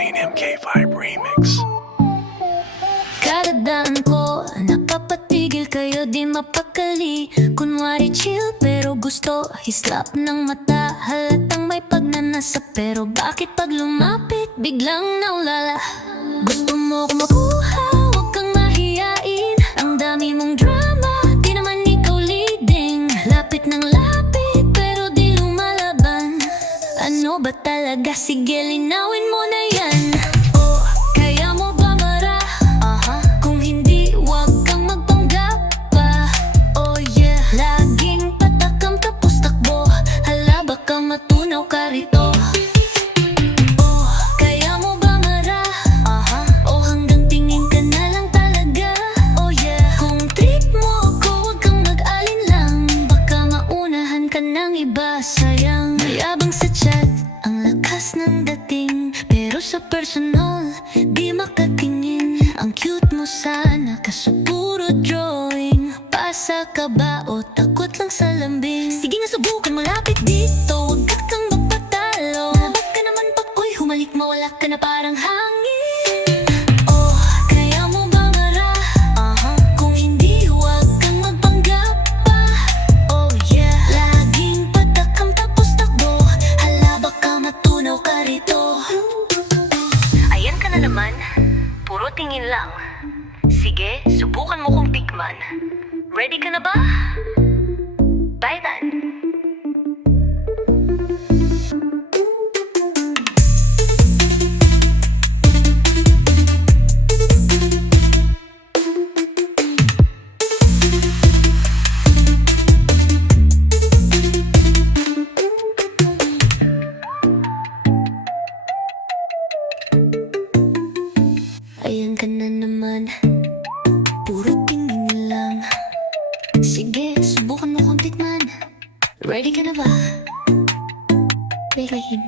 Queen MK5 Remix. Karadaan ko, napapatigil kayo di mapakali. Kunwari chill pero gusto hislap ng mata. Halatang may pagnanasa pero bakit pag lumapit biglang naulala? Gusto mo ko makuha, huwag kang mahiyain. Ang dami mong drama, di naman ikaw leading. Lapit ng lapit pero di lumalaban. Ano ba talaga? Sige linawin mo na yan. Oh, kaya mo ba mara? Kung hindi, wag kang magpanggap pa. Oh yeah, laging patakam tapos takbo. Hala baka matunaw ka rito. Oh, kaya mo ba mara? Oh, hanggang tingin ka na lang talaga. Oh yeah, kung trip mo ako, wag kang mag-alinlang. Baka maunahan ka ng iba, sayang. Mayabang sa chat, ang lakas ng dating. Pero sa personal, di makatingin. Ang cute mo sana, kaso puro drawing. Pasa ka ba o takot lang sa lambing? Sige nga subukan, malapit dito. Huwag kang magpatalo. Nalabag ka naman pag uy, humalik mawala ka na parang hangin. Oh, kaya mo ba mara? Kung hindi, huwag kang magpanggap pa. Oh yeah, laging patakam tapos takbo. Hala baka matunaw ka rito. Ayan ka na naman, puro tingin lang. Sige, subukan mo kong tikman. Ready ka na ba? Bye then. Ayan ka na naman, puro tingin lang. Sige, subukan mo kong tikman. Ready ka na ba? Begin.